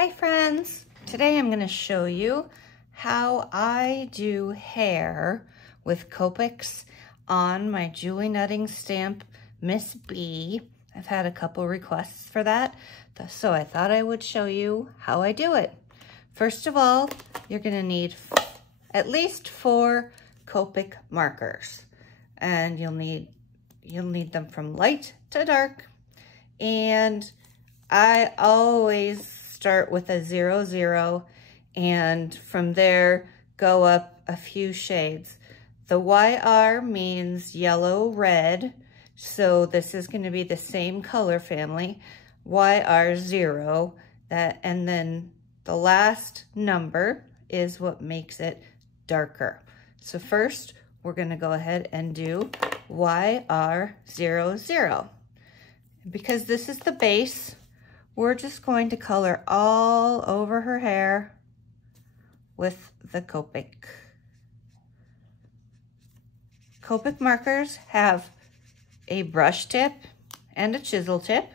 Hi friends! Today I'm going to show you how I do hair with Copics on my Julie Nutting stamp Miss B. I've had a couple requests for that, so I thought I would show you how I do it. First of all, you're going to need at least 4 Copic markers, and you'll need them from light to dark, and I always start with a 0, 0, and from there go up a few shades. The YR means yellow, red, so this is going to be the same color family, YR 0, and then the last number is what makes it darker. So first, we're going to go ahead and do YR 0, 0. Because this is the base, we're just going to color all over her hair with the Copic. Copic markers have a brush tip and a chisel tip.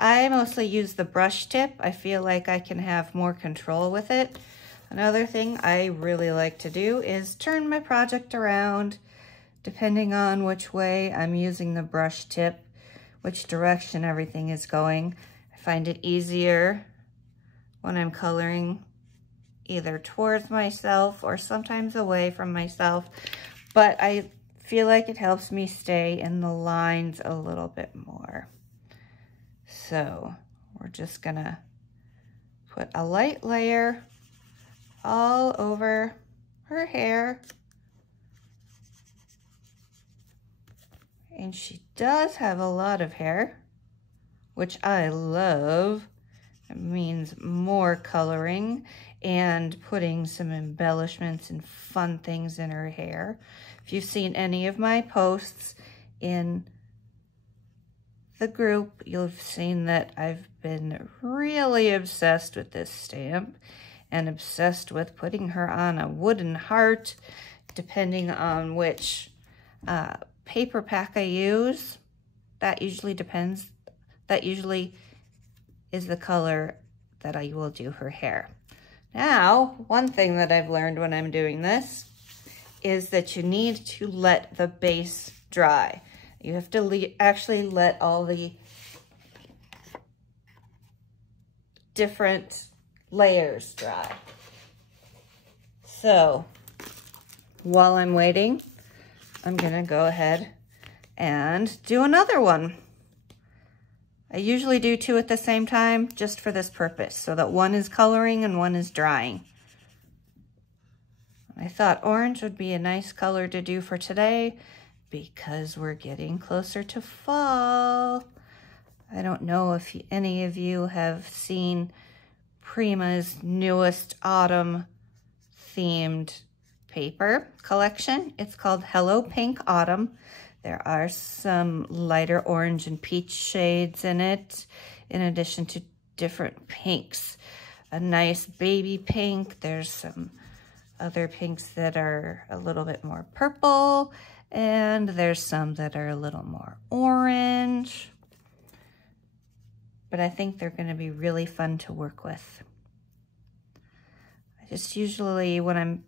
I mostly use the brush tip. I feel like I can have more control with it. Another thing I really like to do is turn my project around depending on which way I'm using the brush tip, which direction everything is going. I find it easier when I'm coloring either towards myself or sometimes away from myself, but I feel like it helps me stay in the lines a little bit more. So we're just gonna put a light layer all over her hair. And she does have a lot of hair, which I love. It means more coloring and putting some embellishments and fun things in her hair. If you've seen any of my posts in the group, you'll have seen that I've been really obsessed with this stamp and obsessed with putting her on a wooden heart, depending on which paper pack I use. That usually depends. That usually is the color that I will do her hair. Now, one thing that I've learned when I'm doing this is that you need to let the base dry. You have to actually let all the different layers dry. So, while I'm waiting, I'm gonna go ahead and do another one. I usually do 2 at the same time just for this purpose, so that one is coloring and one is drying. I thought orange would be a nice color to do for today because we're getting closer to fall. I don't know if any of you have seen Prima's newest autumn themed paper collection. It's called Hello Pink Autumn. There are some lighter orange and peach shades in it, in addition to different pinks. A nice baby pink. There's some other pinks that are a little bit more purple, and there's some that are a little more orange. But I think they're going to be really fun to work with. I just usually, when I'm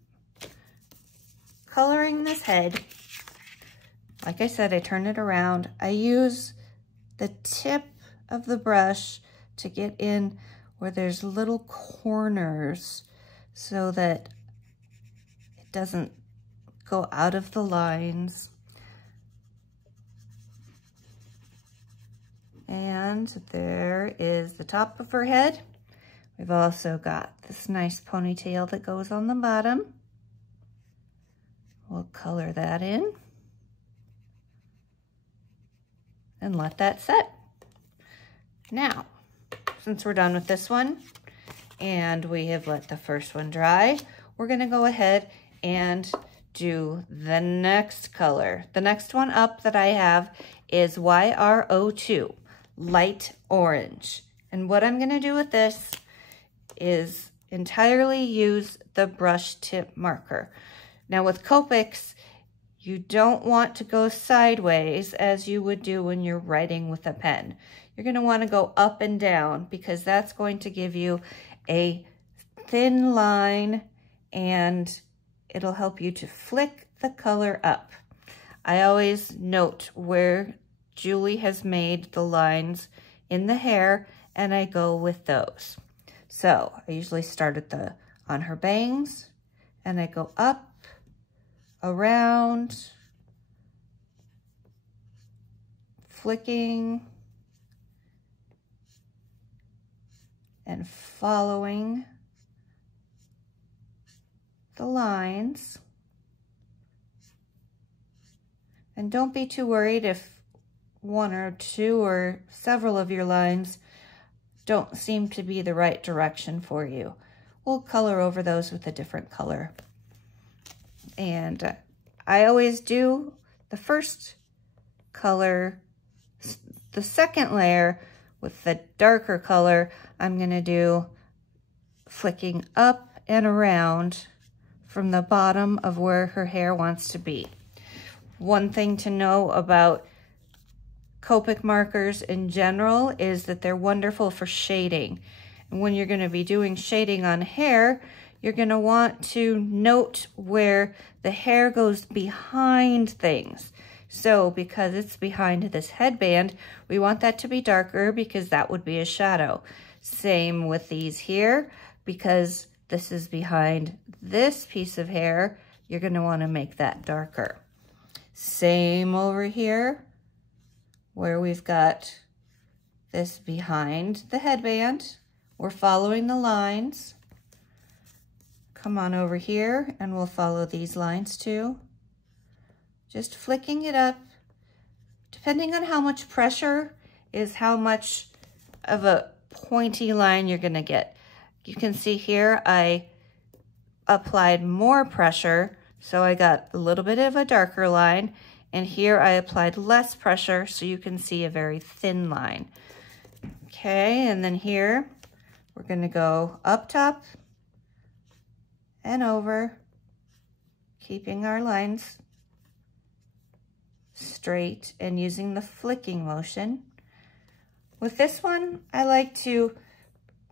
coloring this head, like I said, I turn it around. I use the tip of the brush to get in where there's little corners so that it doesn't go out of the lines. And there is the top of her head. We've also got this nice ponytail that goes on the bottom. We'll color that in and let that set. Now, since we're done with this one and we have let the first one dry, we're gonna go ahead and do the next color. The next one up that I have is YR02, light orange. And what I'm gonna do with this is entirely use the brush tip marker. Now with Copics, you don't want to go sideways as you would do when you're writing with a pen. you're going to want to go up and down because that's going to give you a thin line and it'll help you to flick the color up. I always note where Julie has made the lines in the hair and I go with those. So I usually start at on her bangs and I go up, around, flicking and following the lines. And don't be too worried if one or two or several of your lines don't seem to be the right direction for you. We'll color over those with a different color. And I always do the first color, the second layer with the darker color, I'm gonna do flicking up and around from the bottom of where her hair wants to be. One thing to know about Copic markers in general is that they're wonderful for shading. And when you're going to be doing shading on hair, you're going to want to note where the hair goes behind things. So because it's behind this headband, we want that to be darker because that would be a shadow. Same with these here, because this is behind this piece of hair, you're going to want to make that darker. Same over here, where we've got this behind the headband. We're following the lines. Come on over here and we'll follow these lines too. Just flicking it up. Depending on how much pressure is how much of a pointy line you're gonna get. You can see here I applied more pressure, so I got a little bit of a darker line, and here I applied less pressure, so you can see a very thin line. Okay, and then here, we're gonna go up top and over, keeping our lines straight and using the flicking motion. With this one, I like to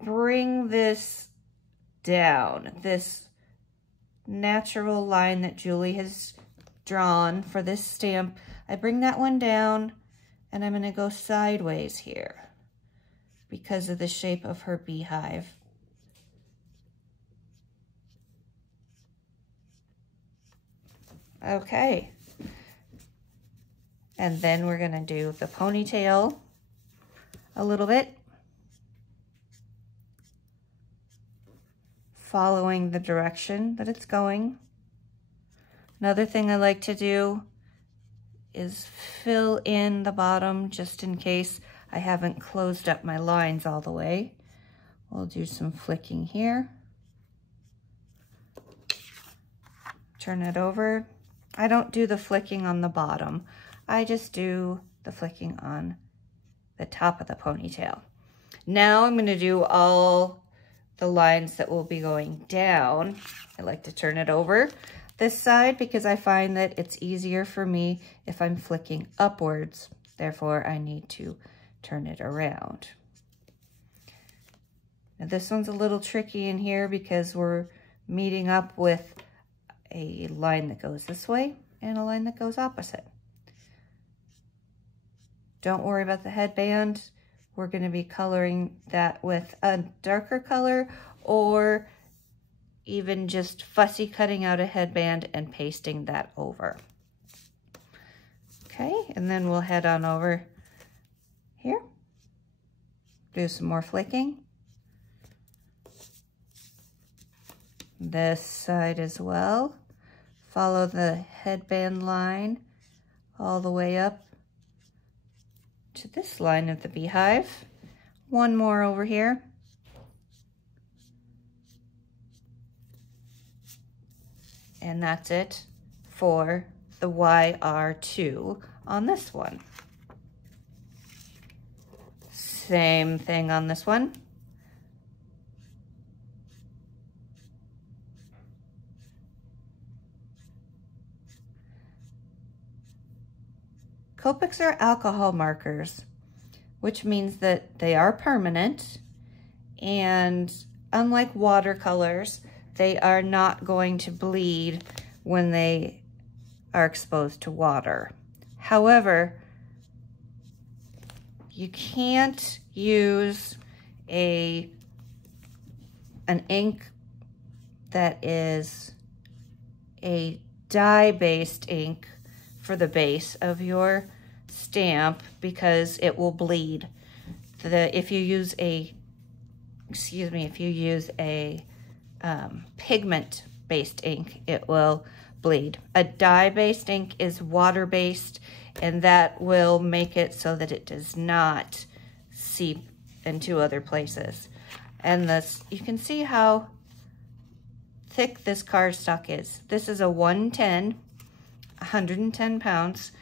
bring this down, this natural line that Julie has drawn for this stamp. I bring that one down and I'm gonna go sideways here because of the shape of her beehive. Okay. And then we're gonna do the ponytail a little bit, following the direction that it's going. Another thing I like to do is fill in the bottom just in case I haven't closed up my lines all the way. We'll do some flicking here. Turn it over. I don't do the flicking on the bottom. I just do the flicking on the top of the ponytail. Now I'm going to do all the lines that will be going down. I like to turn it over this side because I find that it's easier for me if I'm flicking upwards. Therefore, I need to turn it around. Now this one's a little tricky in here because we're meeting up with a line that goes this way and a line that goes opposite. Don't worry about the headband. We're going to be coloring that with a darker color or even just fussy cutting out a headband and pasting that over. Okay, and then we'll head on over here. Do some more flicking. This side as well. Follow the headband line all the way up to this line of the beehive. One more over here. And that's it for the YR2 on this one. Same thing on this one. Copics are alcohol markers. which means that they are permanent, and unlike watercolors, they are not going to bleed when they are exposed to water. However, you can't use an ink that is a dye-based ink for the base of your stamp because it will bleed. If you use a pigment-based ink, it will bleed. A dye-based ink is water-based, and that will make it so that it does not seep into other places. And you can see how thick this cardstock is. This is a 110 pounds,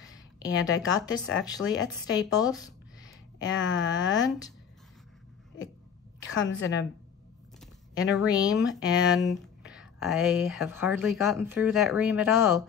and I got this actually at Staples, and it comes in a ream, and I have hardly gotten through that ream at all.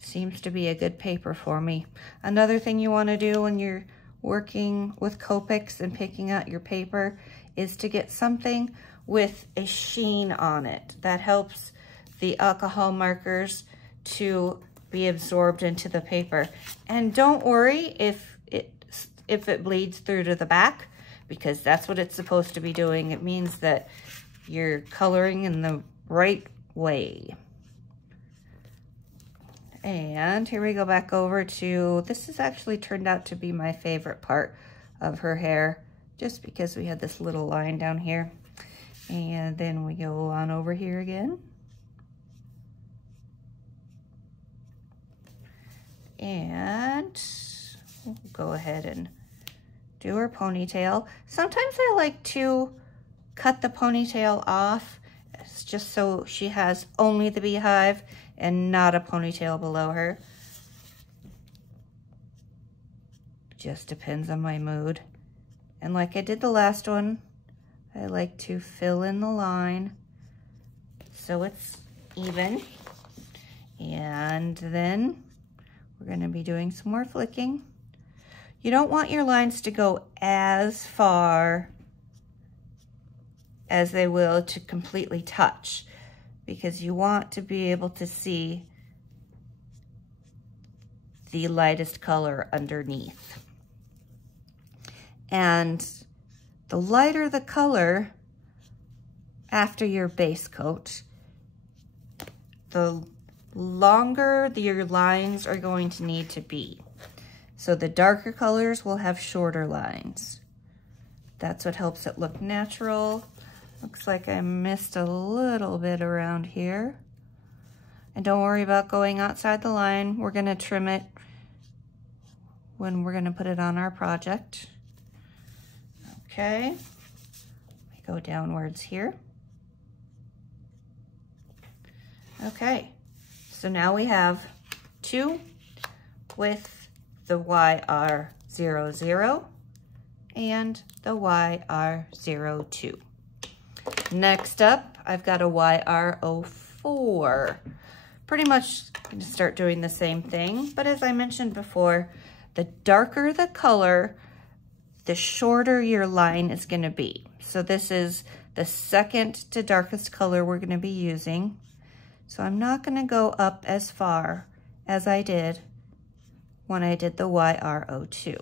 It seems to be a good paper for me. Another thing you want to do when you're working with Copics and picking out your paper is to get something with a sheen on it. That helps the alcohol markers to be absorbed into the paper. And don't worry if it bleeds through to the back, because that's what it's supposed to be doing. It means that you're coloring in the right way. And here we go back over to, this has actually turned out to be my favorite part of her hair, just because we had this little line down here. And then we go on over here again. And we'll go ahead and do her ponytail. Sometimes I like to cut the ponytail off, just so she has only the beehive and not a ponytail below her. Just depends on my mood. And like I did the last one, I like to fill in the line so it's even. And then we're going to be doing some more flicking. You don't want your lines to go as far as they will to completely touch, because you want to be able to see the lightest color underneath. And the lighter the color after your base coat, the longer your lines are going to need to be. So the darker colors will have shorter lines. That's what helps it look natural. Looks like I missed a little bit around here. And don't worry about going outside the line. We're gonna trim it when we're gonna put it on our project. Okay, we go downwards here. Okay, so now we have 2 with the YR00 and the YR02. Next up, I've got a YR04. Pretty much going to start doing the same thing, but as I mentioned before, the darker the color, the shorter your line is going to be. So this is the second to darkest color we're going to be using. So I'm not going to go up as far as I did when I did the YR02.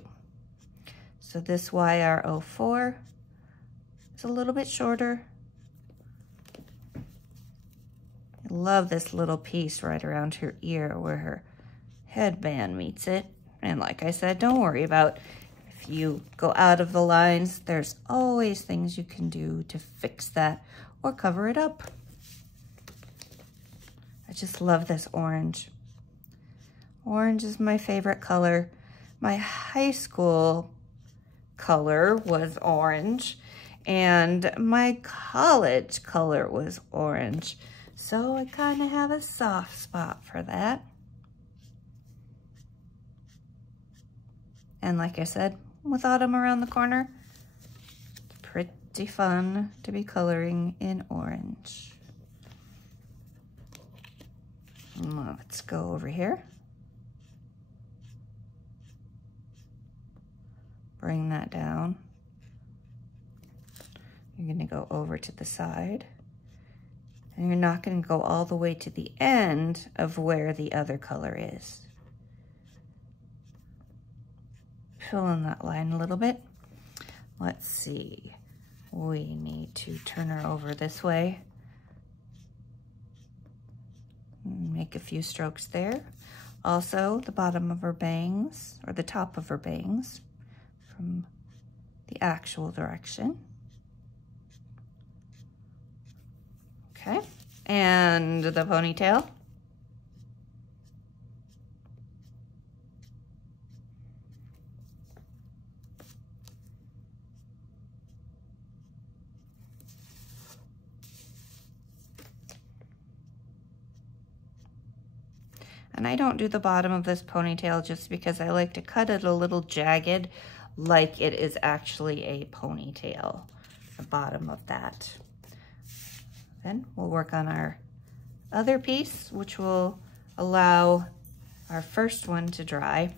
So this YR04 is a little bit shorter. I love this little piece right around her ear where her headband meets it. And like I said, don't worry about if you go out of the lines. There's always things you can do to fix that or cover it up. I just love this orange. Orange is my favorite color. My high school color was orange, and my college color was orange. So I kind of have a soft spot for that. And like I said, with autumn around the corner, it's pretty fun to be coloring in orange. Let's go over here. bring that down. You're gonna go over to the side. And you're not gonna go all the way to the end of where the other color is. Fill in that line a little bit. Let's see. We need to turn her over this way. Make a few strokes there. Also, the bottom of her bangs, or the top of her bangs, from the actual direction. Okay, and the ponytail. And I don't do the bottom of this ponytail just because I like to cut it a little jagged, like it is actually a ponytail, the bottom of that. Then we'll work on our other piece, which will allow our first one to dry.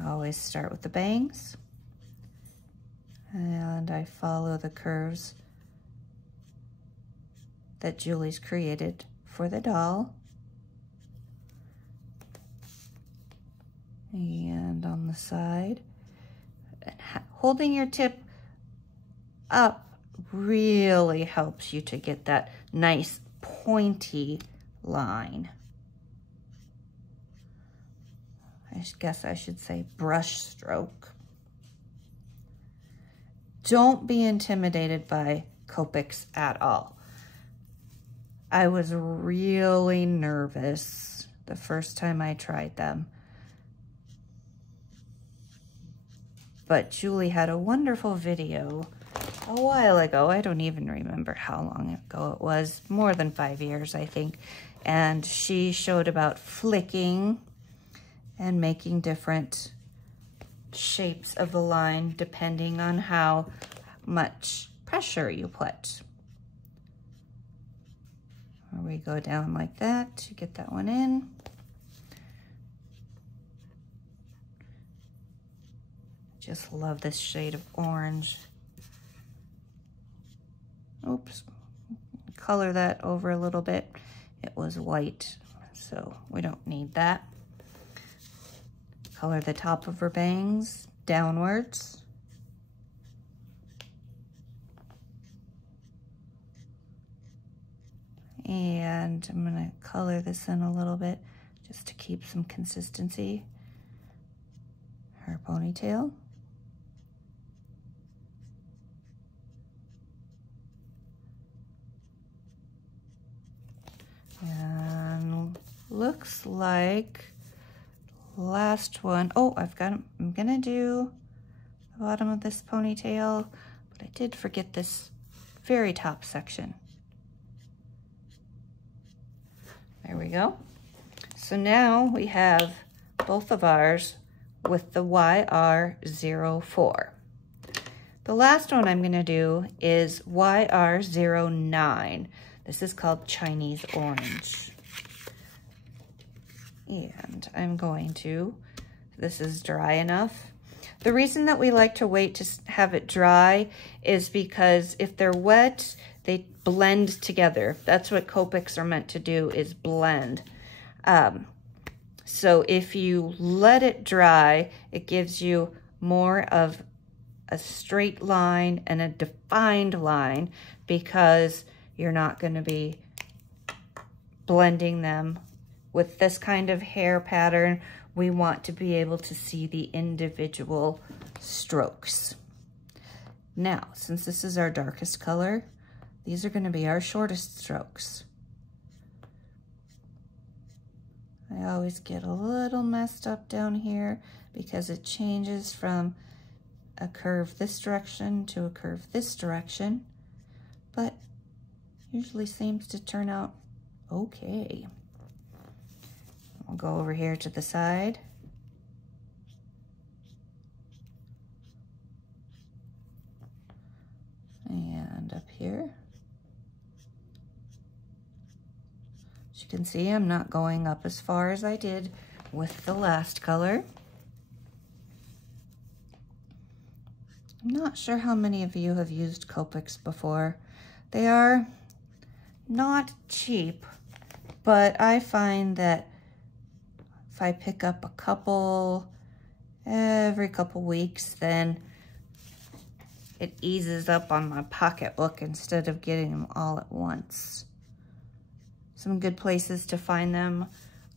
I always start with the bangs, and I follow the curves that Julie's created for the doll. And on the side, holding your tip up really helps you to get that nice pointy line. I guess I should say brush stroke. Don't be intimidated by Copics at all. I was really nervous the first time I tried them. But Julie had a wonderful video a while ago. I don't even remember how long ago it was, more than 5 years, I think. And she showed about flicking and making different shapes of the line depending on how much pressure you put. Or we go down like that to get that one in. Just love this shade of orange. Oops, color that over a little bit. It was white, so we don't need that. Color the top of her bangs downwards. And I'm gonna color this in a little bit just to keep some consistency. Her ponytail. And looks like last one. Oh, I'm gonna do the bottom of this ponytail, but I did forget this very top section. There we go. So now we have both of ours with the YR04. The last one I'm gonna do is YR09. This is called Chinese Orange. And I'm going to, this is dry enough. The reason that we like to wait to have it dry is because if they're wet, they blend together. That's what Copics are meant to do, is blend. So if you let it dry, it gives you more of a straight line and a defined line because you're not going to be blending them. With this kind of hair pattern, we want to be able to see the individual strokes. Now, since this is our darkest color, these are going to be our shortest strokes. I always get a little messed up down here because it changes from a curve this direction to a curve this direction, but usually seems to turn out okay. We'll go over here to the side. And up here. As you can see, I'm not going up as far as I did with the last color. not sure how many of you have used Copics before. They are not cheap, but I find that if I pick up a couple every couple weeks, then it eases up on my pocketbook instead of getting them all at once. Some good places to find them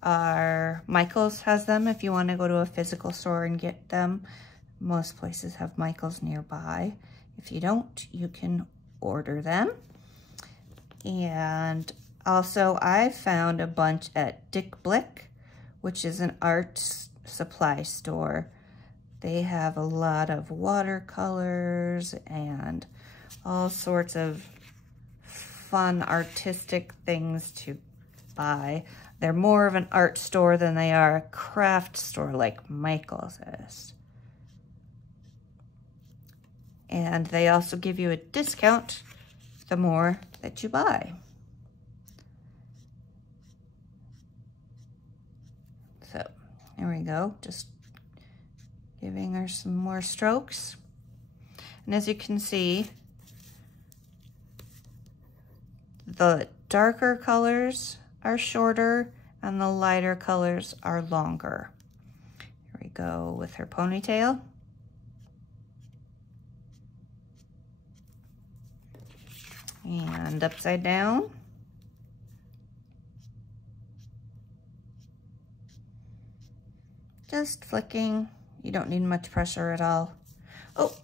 are Michael's has them if you want to go to a physical store and get them. Most places have Michael's nearby. If you don't, you can order them. And also I found a bunch at Dick Blick, which is an art supply store. They have a lot of watercolors and all sorts of fun artistic things to buy. They're more of an art store than they are a craft store like Michael's is. And they also give you a discount the more that you buy. So there we go, just giving her some more strokes. And as you can see, the darker colors are shorter and the lighter colors are longer. Here we go with her ponytail. And upside down. Just flicking. You don't need much pressure at all. Oh,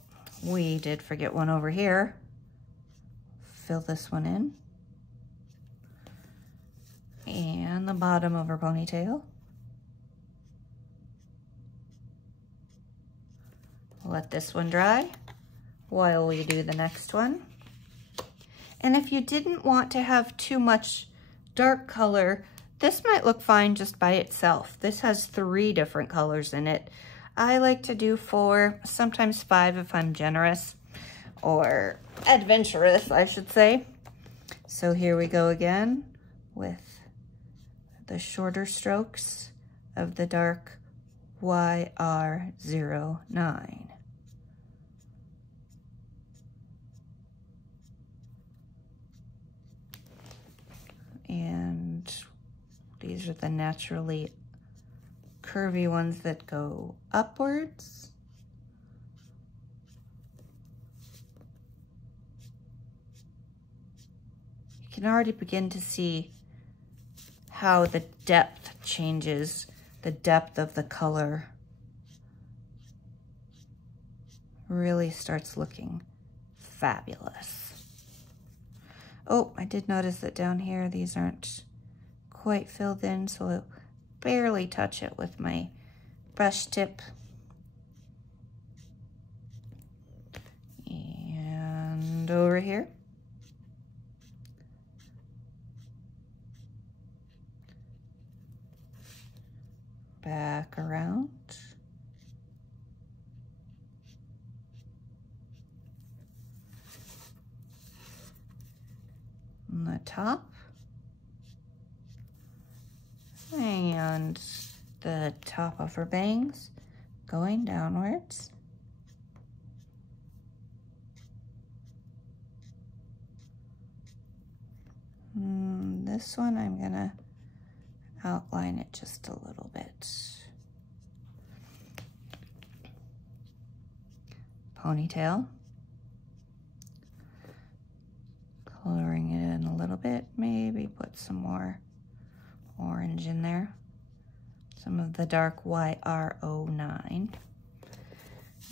we did forget one over here. Fill this one in. And the bottom of her ponytail. Let this one dry while we do the next one. And if you didn't want to have too much dark color, this might look fine just by itself. This has 3 different colors in it. I like to do 4, sometimes 5 if I'm generous, or adventurous, I should say. So here we go again with the shorter strokes of the dark YR09. And these are the naturally curvy ones that go upwards. You can already begin to see how the depth changes, the depth of the color really starts looking fabulous. Oh, I did notice that down here, these aren't quite filled in, so I'll barely touch it with my brush tip. And over here. Back around. On the top. And the top of her bangs going downwards. This one I'm gonna outline it just a little bit. Ponytail. Coloring it in a little bit, maybe put some more orange in there. Some of the dark YR09.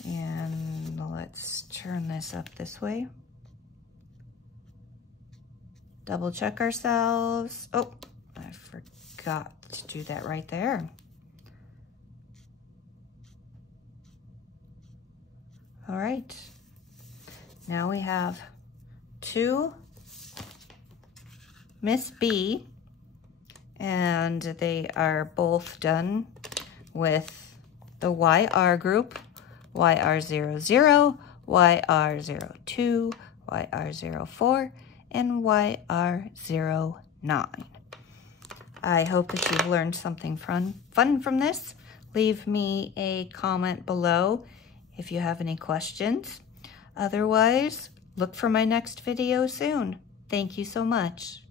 And let's turn this up this way. Double check ourselves. Oh, I forgot to do that right there. All right, now we have 2 Miss B, and they are both done with the YR group, YR00, YR02, YR04, and YR09. I hope that you've learned something fun from this. Leave me a comment below if you have any questions. Otherwise, look for my next video soon. Thank you so much.